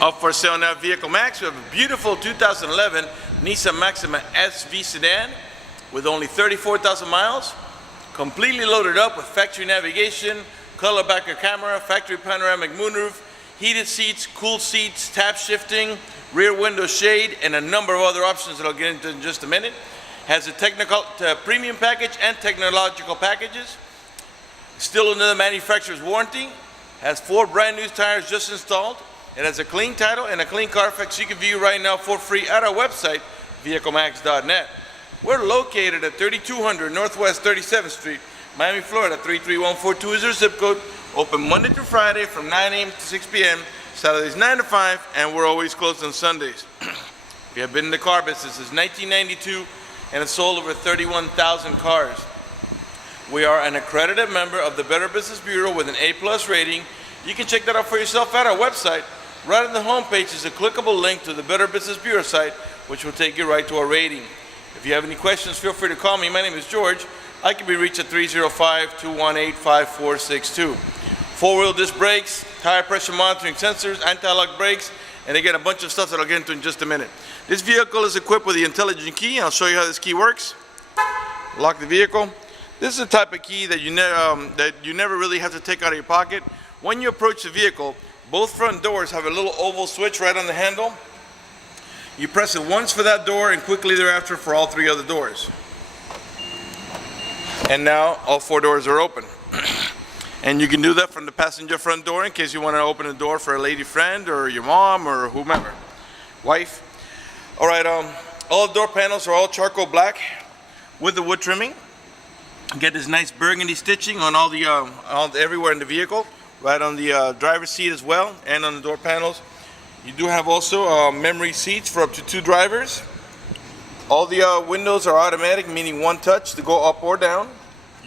Up for sale now, Vehiclemax. We have a beautiful 2011 Nissan Maxima SV sedan with only 34,000 miles, completely loaded up with factory navigation, color backup camera, factory panoramic moonroof, heated seats, cool seats, tap shifting, rear window shade, and a number of other options that I'll get into in just a minute. Has a technical premium package and technological packages. Still under the manufacturer's warranty. Has 4 brand new tires just installed. It has a clean title and a clean Carfax you can view right now for free at our website, vehiclemax.net. We're located at 3200 Northwest 37th Street, Miami, Florida 33142 is our zip code. Open Monday through Friday from 9 a.m. to 6 p.m. Saturdays 9 to 5, and we're always closed on Sundays. We have been in the car business since 1992 and have sold over 31,000 cars. We are an accredited member of the Better Business Bureau with an A+ rating. You can check that out for yourself at our website. Right on the homepage is a clickable link to the Better Business Bureau site, which will take you right to our rating. If you have any questions, feel free to call me. My name is George. I can be reached at 305-218-5462. 4-wheel disc brakes, tire pressure monitoring sensors, anti-lock brakes, and again, a bunch of stuff that I'll get into in just a minute. This vehicle is equipped with the intelligent key. I'll show you how this key works. Lock the vehicle. This is the type of key that you never really have to take out of your pocket. When you approach the vehicle, both front doors have a little oval switch right on the handle. You press it once for that door and quickly thereafter for all 3 other doors. And now all 4 doors are open. And you can do that from the passenger front door in case you want to open the door for a lady friend or your mom or whomever, wife. All right, all door panels are all charcoal black with the wood trimming. You get this nice burgundy stitching on everywhere in the vehicle, right on the driver's seat as well, and on the door panels. You do have also memory seats for up to 2 drivers. All the windows are automatic, meaning one touch to go up or down.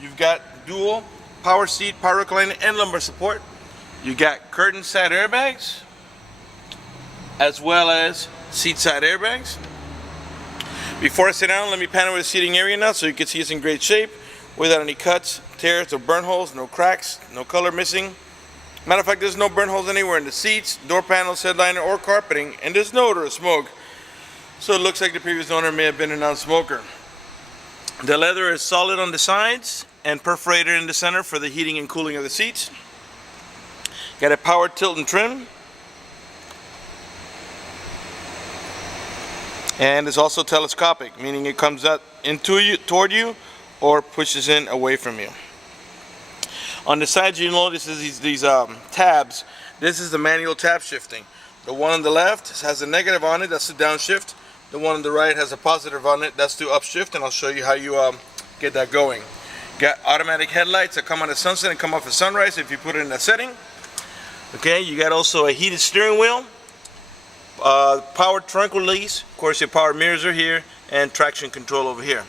You've got dual power seat, power recliner, and lumbar support. You got curtain side airbags, as well as seat side airbags. Before I sit down, let me pan over the seating area now so you can see it's in great shape, without any cuts, tears, or burn holes, no cracks, no color missing. Matter of fact, there's no burn holes anywhere in the seats, door panels, headliner, or carpeting, and there's no odor of smoke. So it looks like the previous owner may have been a non-smoker. The leather is solid on the sides and perforated in the center for the heating and cooling of the seats. Got a power tilt and trim. And it's also telescopic, meaning it comes out toward you or pushes in away from you. On the sides, you notice these tabs. This is the manual tab shifting. The one on the left has a negative on it, that's the downshift. The one on the right has a positive on it, that's the upshift, and I'll show you how you get that going. Got automatic headlights that come on at sunset and come off at sunrise if you put it in that setting. Okay, you got also a heated steering wheel, power trunk release, of course your power mirrors are here, and traction control over here.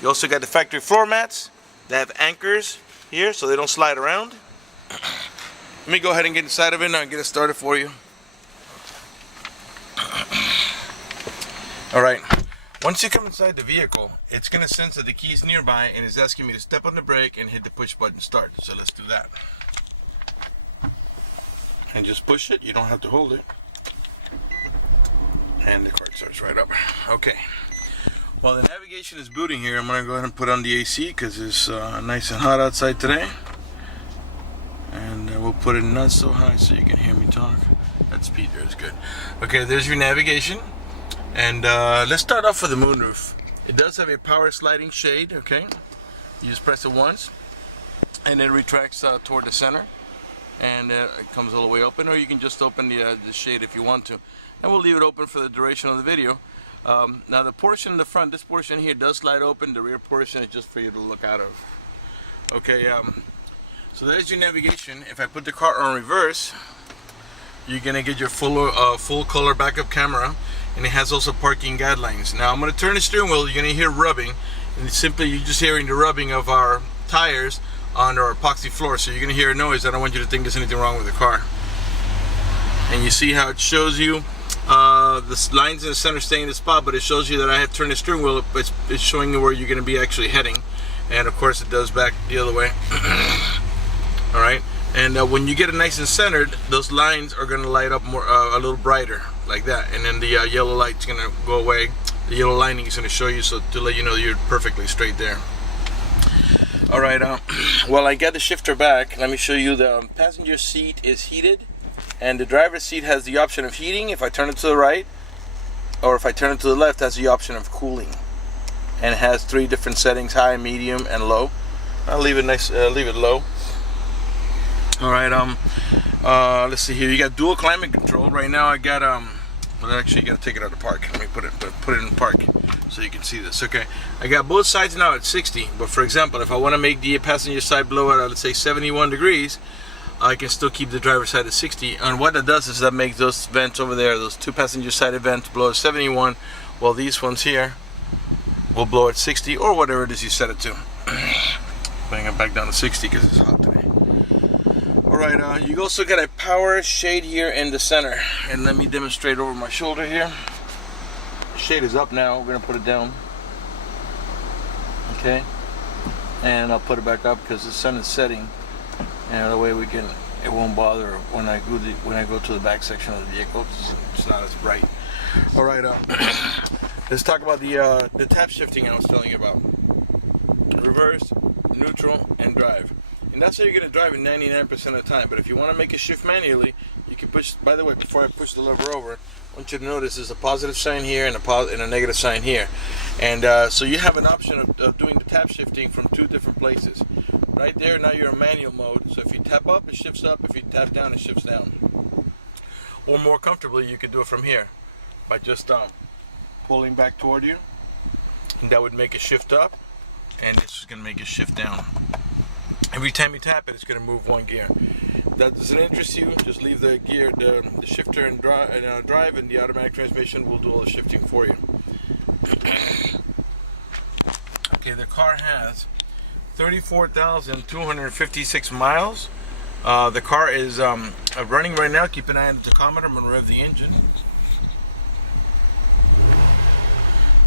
You also got the factory floor mats. They have anchors here so they don't slide around. Let me go ahead and get inside of it now and get it started for you. Alright, once you come inside the vehicle, it's going to sense that the key is nearby and is asking me to step on the brake and hit the push button start. So let's do that. And just push it, you don't have to hold it. And the car starts right up. Okay. While the navigation is booting here, I'm going to go ahead and put on the AC because it's nice and hot outside today. And we'll put it not so high so you can hear me talk. That speed there is good. Okay, there's your navigation. And let's start off with the moonroof. It does have a power sliding shade, okay? You just press it once and it retracts toward the center. And it comes all the way open, or you can just open the shade if you want to. And we'll leave it open for the duration of the video. Now the portion in the front, this portion here does slide open. The rear portion is just for you to look out of. Okay, so there's your navigation. If I put the car on reverse, you're gonna get your full color backup camera, and it has also parking guidelines. Now I'm gonna turn the steering wheel. You're gonna hear rubbing, and it's simply you're just hearing the rubbing of our tires on our epoxy floor. So you're gonna hear a noise. I don't want you to think there's anything wrong with the car. And you see how it shows you the lines in the center stay in the spot, but it shows you that I have turned the steering wheel. It's showing you where you're going to be actually heading, and of course it does back the other way. All right, And when you get it nice and centered, those lines are going to light up more, a little brighter, like that. And then the yellow light's going to go away. The yellow lining is going to show you, so to let you know you're perfectly straight there. All right. Well, I got the shifter back. Let me show you. The passenger seat is heated, and the driver's seat has the option of heating if I turn it to the right, or if I turn it to the left, has the option of cooling. And it has 3 different settings: high, medium, and low. I'll leave it nice. Leave it low. All right. Let's see here. You got dual climate control. Right now, I got well, actually, you got to take it out of the park. Let me put it in park so you can see this. Okay. I got both sides now at 60. But for example, if I want to make the passenger side blow at, let's say, 71 degrees, I can still keep the driver's side at 60. And what that does is that makes those vents over there, those 2 passenger side vents, blow at 71, while these ones here will blow at 60, or whatever it is you set it to. Bring it back down to 60 because it's hot today. Alright, you also got a power shade here in the center. And let me demonstrate over my shoulder here. The shade is up now. We're going to put it down. Okay. And I'll put it back up because the sun is setting. And the way it won't bother when I go to the back section of the vehicle. It's not as bright. Alright, let's talk about the tap shifting I was telling you about. Reverse, neutral, and drive. And that's how you're going to drive it 99% of the time. But if you want to make a shift manually, you can push. By the way, before I push the lever over, I want you to notice there's a positive sign here and a negative sign here. And so you have an option of doing the tap shifting from 2 different places. Right there, now you're in manual mode. So if you tap up, it shifts up. If you tap down, it shifts down. Or more comfortably, you could do it from here by just pulling back toward you. And that would make it shift up. And this is going to make it shift down. Every time you tap it, it's going to move 1 gear. If that doesn't interest you, just leave the gear, the shifter and drive, and the automatic transmission will do all the shifting for you. Okay, the car has 34,256 miles. The car is running right now. Keep an eye on the tachometer. I'm going to rev the engine.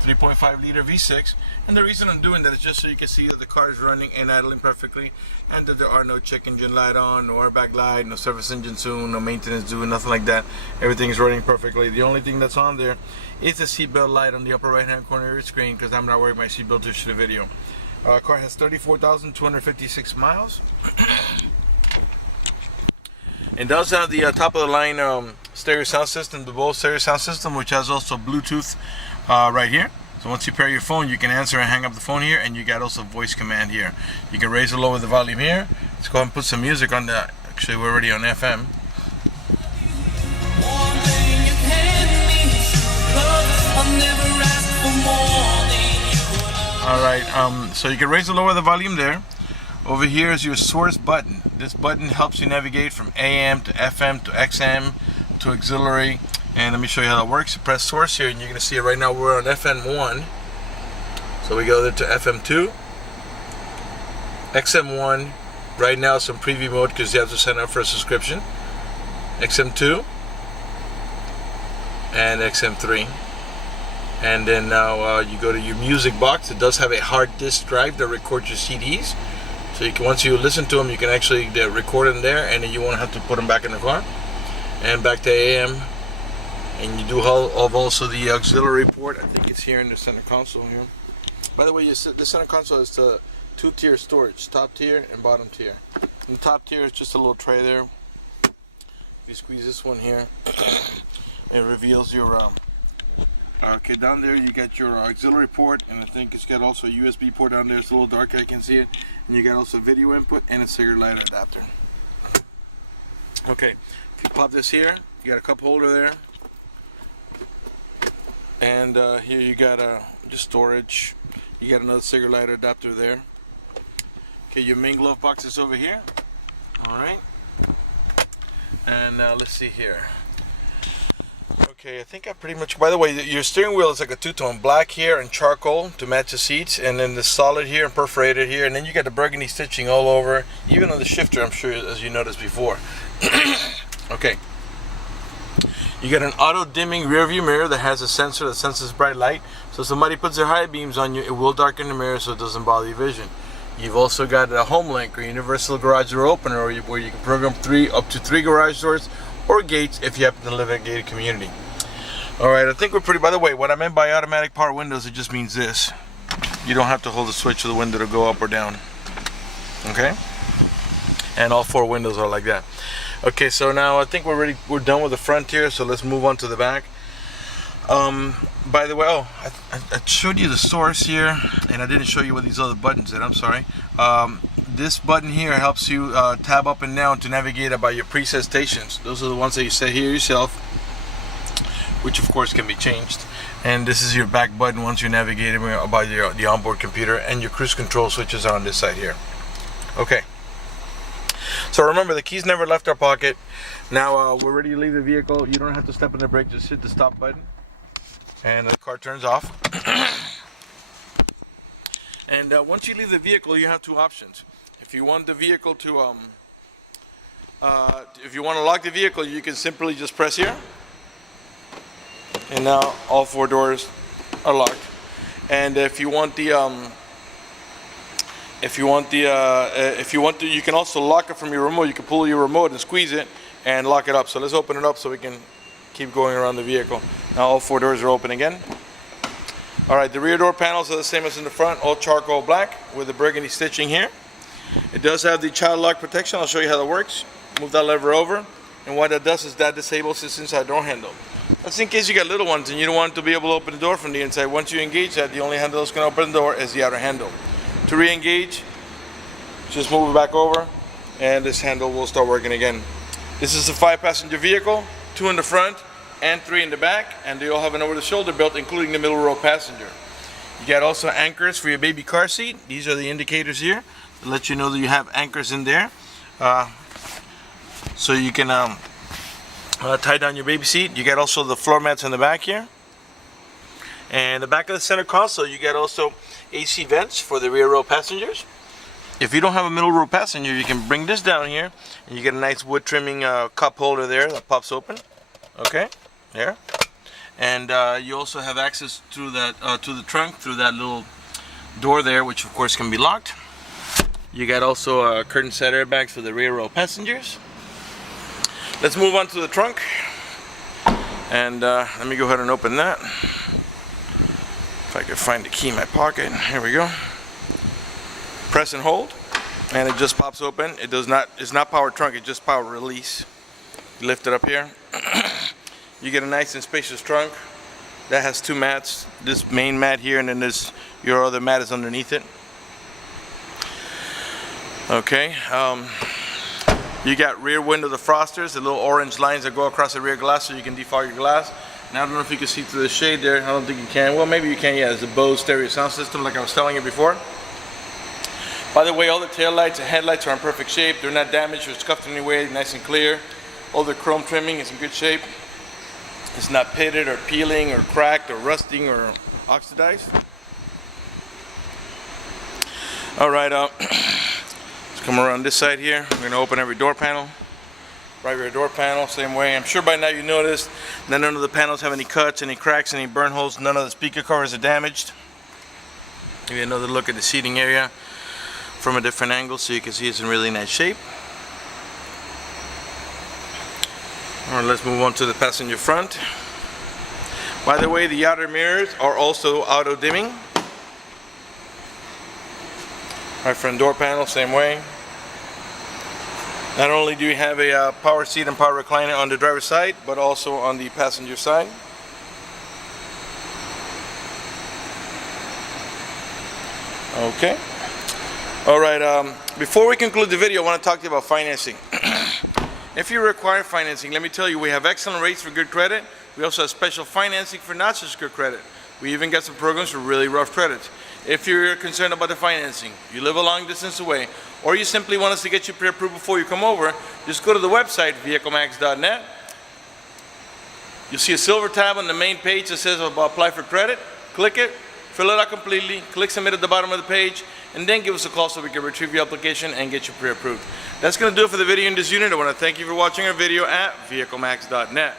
3.5 liter V6, and the reason I'm doing that is just so you can see that the car is running and idling perfectly, and that there are no check engine light on, no airbag light, no service engine soon, no maintenance due, nothing like that. Everything is running perfectly. The only thing that's on there is the seatbelt light on the upper right hand corner of your screen, because I'm not wearing my seatbelt to shoot a video. Car has 34,256 miles. It does have the top of the line stereo sound system, the Bose stereo sound system, which has also Bluetooth right here. So once you pair your phone, you can answer and hang up the phone here, and you got also voice command here. You can raise or lower the volume here. Let's go ahead and put some music on that. Actually, we're already on FM. Alright, so you can raise or lower the volume there. Over here is your source button. This button helps you navigate from AM to FM to XM to auxiliary. And let me show you how that works. You press source here, and you're going to see it right now. We're on FM1. So we go there to FM2. XM1. Right now it's in preview mode because you have to sign up for a subscription. XM2. And XM3. And then now you go to your music box. It does have a hard disk drive that records your CDs. So you can, once you listen to them, you can actually record them there, and then you won't have to put them back in the car. And back to AM. And you do have also the auxiliary port. I think it's here in the center console here. By the way, the center console is the 2-tier storage, top tier and bottom tier. In the top tier is just a little tray there. If you squeeze this one here, it reveals your okay, down there you got your auxiliary port, and I think it's got also a USB port down there. It's a little dark, I can see it. And you got also video input and a cigarette lighter adapter. Okay, if you pop this here, you got a cup holder there. And here you got just storage. You got another cigarette lighter adapter there. Okay, your main glove box is over here. Alright. And let's see here. Okay, I think I pretty much, by the way, your steering wheel is like a two-tone, black here and charcoal to match the seats, and then the solid here and perforated here, and then you got the burgundy stitching all over, even on the shifter, I'm sure, as you noticed before. Okay. You got an auto-dimming rear view mirror that has a sensor that senses bright light. So if somebody puts their high beams on you, it will darken the mirror so it doesn't bother your vision. You've also got a home link or universal garage door opener, where you can program up to three garage doors or gates if you happen to live in a gated community. Alright, I think we're pretty, by the way, what I meant by automatic power windows, it just means this. You don't have to hold the switch of the window to go up or down. Okay? And all four windows are like that. Okay, so now I think we're done with the front here, so let's move on to the back. By the way, I showed you the source here, and I didn't show you what these other buttons did. I'm sorry. This button here helps you tab up and down to navigate about your preset stations. Those are the ones that you set here yourself, which of course can be changed. And this is your back button once you're navigating about the onboard computer, and your cruise control switches are on this side here. Okay. So remember, the keys never left our pocket. Now we're ready to leave the vehicle. You don't have to step on the brake, just hit the stop button and the car turns off. And once you leave the vehicle, you have two options. If you want the vehicle to if you want to lock the vehicle, you can simply just press here, and now all four doors are locked. And if you want the you can also lock it from your remote. You can pull your remote and squeeze it and lock it up. So let's open it up so we can keep going around the vehicle. Now all four doors are open again. Alright, the rear door panels are the same as in the front, all charcoal black with the burgundy stitching here. It does have the child lock protection. I'll show you how that works. Move that lever over, and what that does is that disables this inside door handle. That's in case you got little ones and you don't want to be able to open the door from the inside. Once you engage that, the only handle that's going to open the door is the outer handle. To re-engage, just move it back over, and this handle will start working again. This is a 5-passenger vehicle, 2 in the front and 3 in the back, and they all have an over-the-shoulder belt, including the middle row passenger. You got also anchors for your baby car seat. These are the indicators here to let you know that you have anchors in there, so you can tie down your baby seat. You got also the floor mats in the back here, and the back of the center console you got also AC vents for the rear row passengers. If you don't have a middle row passenger, you can bring this down here, and you get a nice wood trimming cup holder there that pops open. Okay, there. And you also have access through that to the trunk through that little door there, which of course can be locked. You got also curtain set airbags for the rear row passengers. Let's move on to the trunk, and let me go ahead and open that. If I can find the key in my pocket. Here we go. Press and hold, and it just pops open. It's not power trunk, it's just power release. You lift it up here. You get a nice and spacious trunk that has 2 mats. This main mat here, and then your other mat is underneath it. Okay. You got rear window defrosters, the little orange lines that go across the rear glass so you can defog your glass. Now I don't know if you can see through the shade there. I don't think you can. Well, maybe you can. Yeah, it's a Bose stereo sound system like I was telling you before. By the way, all the tail lights and headlights are in perfect shape. They're not damaged or scuffed in any way. Nice and clear. All the chrome trimming is in good shape. It's not pitted or peeling or cracked or rusting or oxidized. Alright, let's come around this side here. We're going to open every door panel. Right rear door panel, same way. I'm sure by now you noticed that none of the panels have any cuts, any cracks, any burn holes. None of the speaker covers are damaged. Give you another look at the seating area from a different angle so you can see it's in really nice shape. Alright, let's move on to the passenger front. By the way, the outer mirrors are also auto dimming. Right front door panel, same way. Not only do you have a power seat and power recliner on the driver's side, but also on the passenger side. Okay. Alright, before we conclude the video, I want to talk to you about financing. If you require financing, let me tell you, we have excellent rates for good credit. We also have special financing for not such good credit. We even got some programs for really rough credits. If you're concerned about the financing, you live a long distance away, or you simply want us to get you pre-approved before you come over, just go to the website, vehiclemax.net. You'll see a silver tab on the main page that says apply for credit. Click it, fill it out completely, click submit at the bottom of the page, and then give us a call so we can retrieve your application and get you pre-approved. That's going to do it for the video in this unit. I want to thank you for watching our video at vehiclemax.net.